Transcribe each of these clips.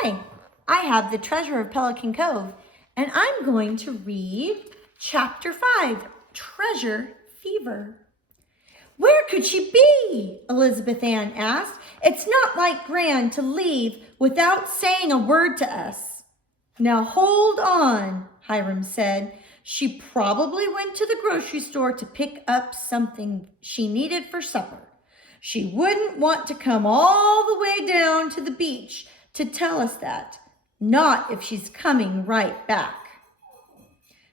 Hi, I have the treasure of Pelican Cove, and I'm going to read Chapter 5, Treasure Fever. Where could she be? Elizabeth Ann asked. It's not like Gran to leave without saying a word to us. Now hold on, Hiram said. She probably went to the grocery store to pick up something she needed for supper. She wouldn't want to come all the way down to the beach to tell us that. Not if she's coming right back.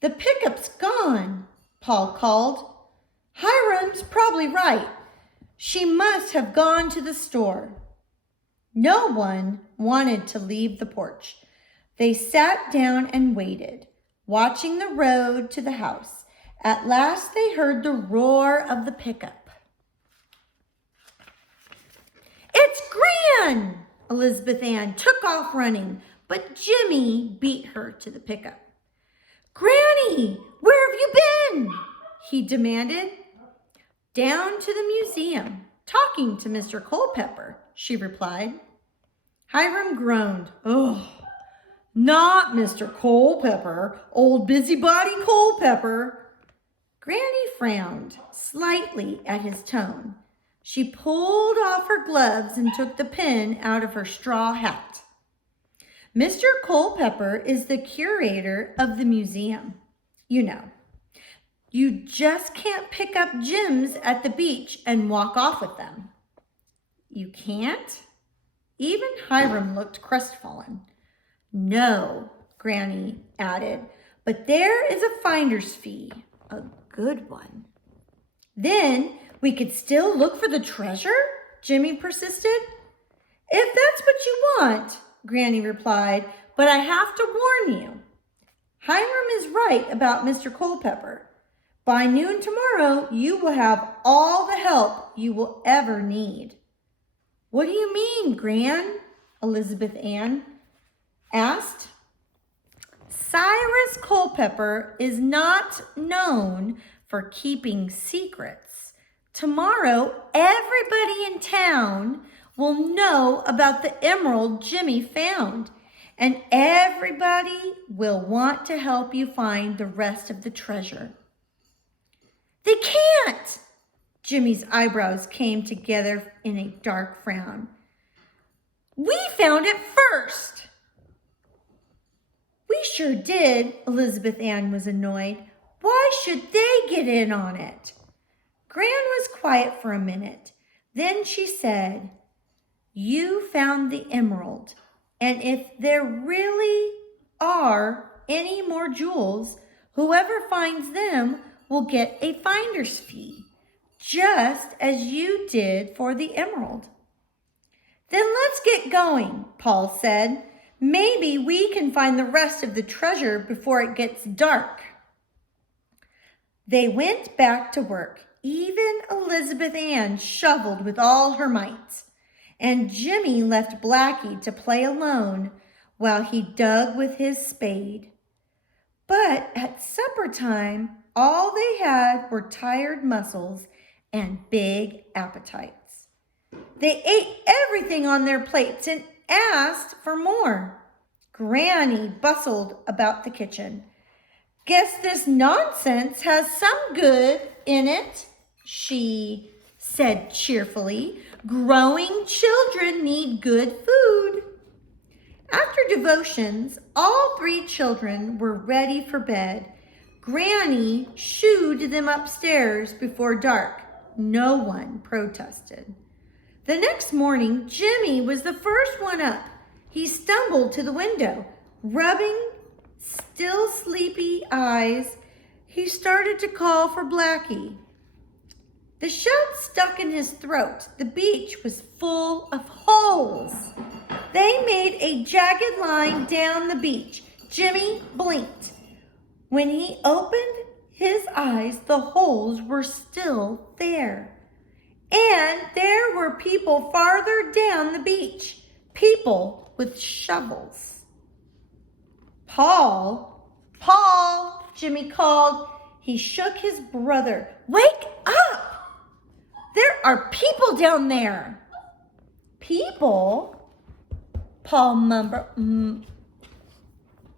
The pickup's gone, Paul called. Hiram's probably right. She must have gone to the store. No one wanted to leave the porch. They sat down and waited, watching the road to the house. At last they heard the roar of the pickup. It's Gran! Elizabeth Ann took off running, but Jimmy beat her to the pickup. Granny, where have you been? He demanded. Down to the museum, talking to Mr. Culpepper, she replied. Hiram groaned. Oh, not Mr. Culpepper, old busybody Culpepper. Granny frowned slightly at his tone. She pulled off her gloves and took the pin out of her straw hat. Mr. Culpepper is the curator of the museum. You know, you just can't pick up gems at the beach and walk off with them. You can't? Even Hiram looked crestfallen. No, Granny added, but there is a finder's fee, a good one. Then we could still look for the treasure? Jimmy persisted. If that's what you want, Granny replied, but I have to warn you. Hiram is right about Mr. Culpepper. By noon tomorrow, you will have all the help you will ever need. What do you mean, Gran? Elizabeth Ann asked. Cyrus Culpepper is not known for keeping secrets. Tomorrow, everybody in town will know about the emerald Jimmy found, and everybody will want to help you find the rest of the treasure. They can't! Jimmy's eyebrows came together in a dark frown. We found it first! We sure did, Elizabeth Ann was annoyed. Why should they get in on it? Gran was quiet for a minute. Then she said, You found the emerald, and if there really are any more jewels, whoever finds them will get a finder's fee, just as you did for the emerald. Then let's get going, Paul said. Maybe we can find the rest of the treasure before it gets dark. They went back to work. Even Elizabeth Ann shoveled with all her might, and Jimmy left Blackie to play alone while he dug with his spade. But at supper time, all they had were tired muscles and big appetites. They ate everything on their plates and asked for more. Granny bustled about the kitchen. Guess this nonsense has some good in it, she said cheerfully. Growing children need good food. After devotions, all three children were ready for bed. Granny shooed them upstairs before dark. No one protested. The next morning, Jimmy was the first one up. He stumbled to the window, rubbing still sleepy eyes. He started to call for Blackie. The shout stuck in his throat. The beach was full of holes. They made a jagged line down the beach. Jimmy blinked. When he opened his eyes, the holes were still there. And there were people farther down the beach, people with shovels. Paul, Jimmy called. He shook his brother. Wake up! There are people down there. People? Paul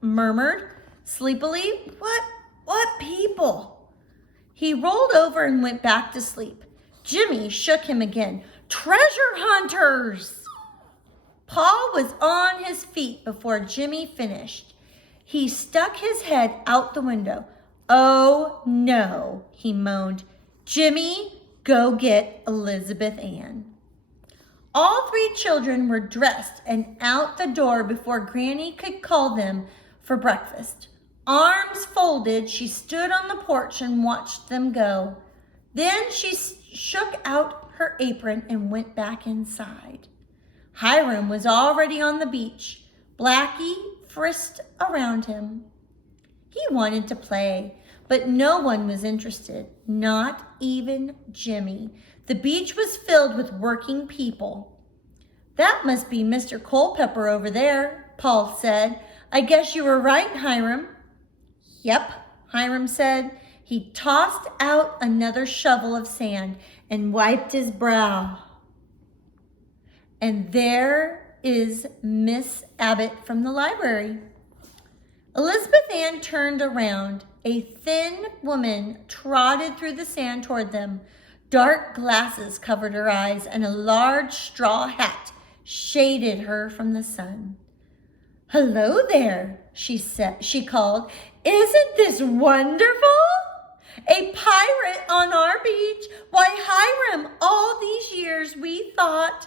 murmured sleepily. What people? He rolled over and went back to sleep. Jimmy shook him again. Treasure hunters! Paul was on his feet before Jimmy finished. He stuck his head out the window. Oh, no, he moaned. Jimmy, go get Elizabeth Ann. All three children were dressed and out the door before Granny could call them for breakfast. Arms folded, she stood on the porch and watched them go. Then she shook out her apron and went back inside. Hiram was already on the beach. Blackie frisked around him. He wanted to play, but no one was interested, not even Jimmy. The beach was filled with working people. That must be Mr. Culpepper over there, Paul said. I guess you were right, Hiram. Yep, Hiram said. He tossed out another shovel of sand and wiped his brow. And there is Miss Abbott from the library. Elizabeth Ann turned around. A thin woman trotted through the sand toward them. Dark glasses covered her eyes, and a large straw hat shaded her from the sun. Hello there, she called. Isn't this wonderful? A pirate on our beach? Why, Hiram, all these years we thought...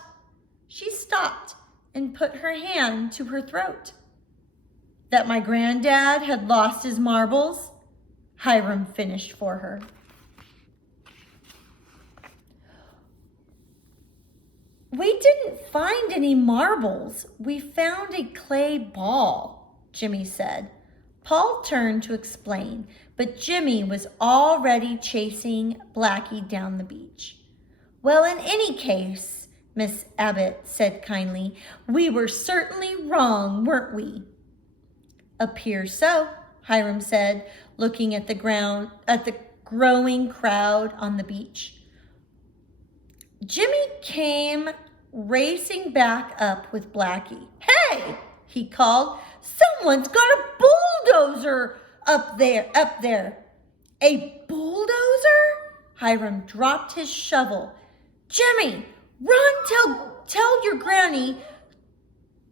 She stopped and put her hand to her throat. That my granddad had lost his marbles? Hiram finished for her. We didn't find any marbles. We found a clay ball, Jimmy said. Paul turned to explain, but Jimmy was already chasing Blackie down the beach. Well, in any case, Miss Abbott said kindly, we were certainly wrong, weren't we? Appears so, Hiram said, looking at the growing crowd on the beach. Jimmy came racing back up with Blackie. Hey, he called, someone's got a bulldozer up there. A bulldozer? Hiram dropped his shovel. Jimmy, run, tell your granny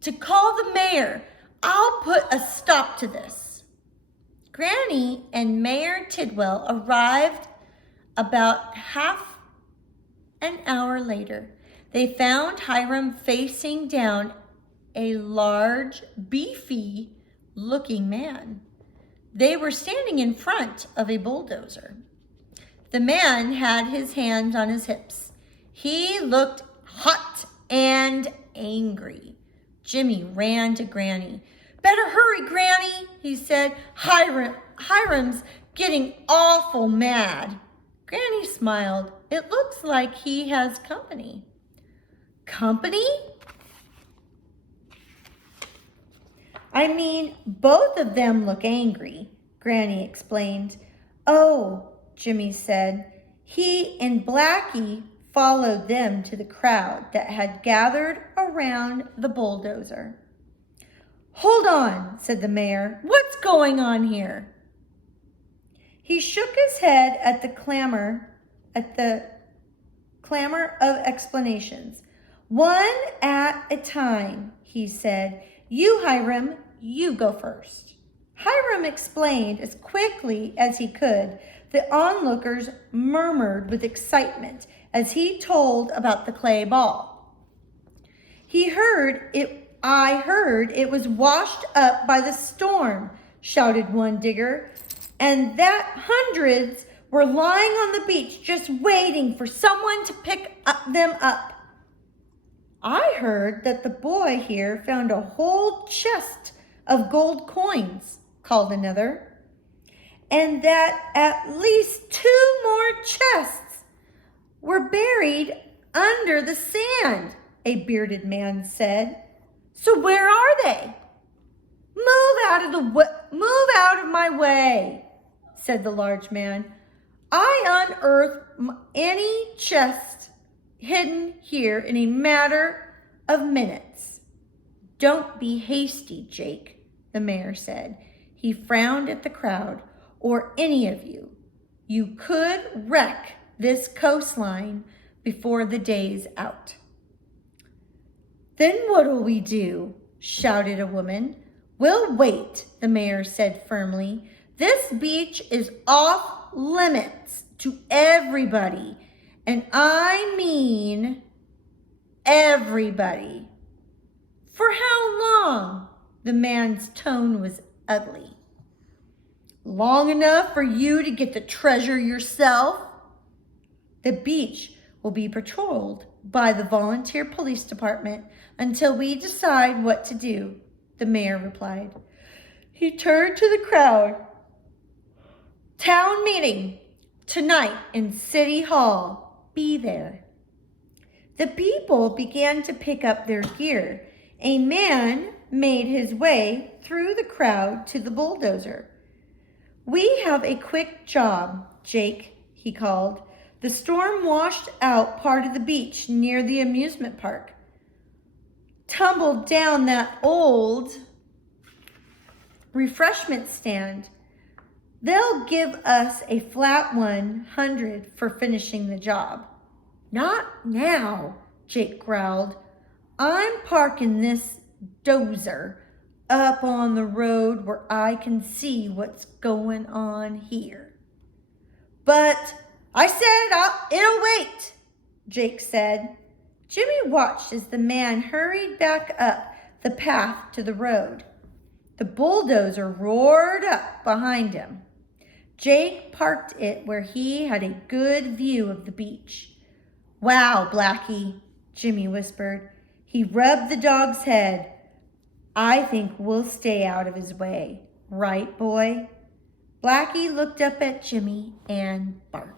to call the mayor. I'll put a stop to this. Granny and Mayor Tidwell arrived about half an hour later. They found Hiram facing down a large, beefy-looking man. They were standing in front of a bulldozer. The man had his hands on his hips. He looked hot and angry. Jimmy ran to Granny. Better hurry, Granny, he said. Hiram's getting awful mad. Granny smiled. It looks like he has company. Company? I mean, both of them look angry, Granny explained. Oh, Jimmy said. He and Blackie followed them to the crowd that had gathered around the bulldozer. Hold on, said the mayor. What's going on here? He shook his head at the clamor of explanations. One at a time, he said. You, Hiram, you go first. Hiram explained as quickly as he could. The onlookers murmured with excitement as he told about the clay ball. I heard it was washed up by the storm, shouted one digger, and that hundreds were lying on the beach just waiting for someone to pick them up. I heard that the boy here found a whole chest of gold coins, called another, and that at least 2 more chests were buried under the sand, a bearded man said. So where are they? Move out of my way, said the large man. I unearthed any chest hidden here in a matter of minutes. Don't be hasty, Jake, the mayor said. He frowned at the crowd. Or any of you. You could wreck this coastline before the day's out. Then what'll we do? Shouted a woman. We'll wait, the mayor said firmly. This beach is off limits to everybody. And I mean everybody. For how long? The man's tone was ugly. Long enough for you to get the treasure yourself? The beach will be patrolled by the volunteer police department until we decide what to do, the mayor replied. He turned to the crowd. Town meeting tonight in City Hall. Be there. The people began to pick up their gear. A man made his way through the crowd to the bulldozer. We have a quick job, Jake, he called. The storm washed out part of the beach near the amusement park. Tumbled down that old refreshment stand. They'll give us a flat 100 for finishing the job. Not now, Jake growled. I'm parking this dozer up on the road where I can see what's going on here. But I said it'll wait, Jake said. Jimmy watched as the man hurried back up the path to the road. The bulldozer roared up behind him. Jake parked it where he had a good view of the beach. Wow, Blackie, Jimmy whispered. He rubbed the dog's head. I think we'll stay out of his way. Right, boy? Blackie looked up at Jimmy and barked.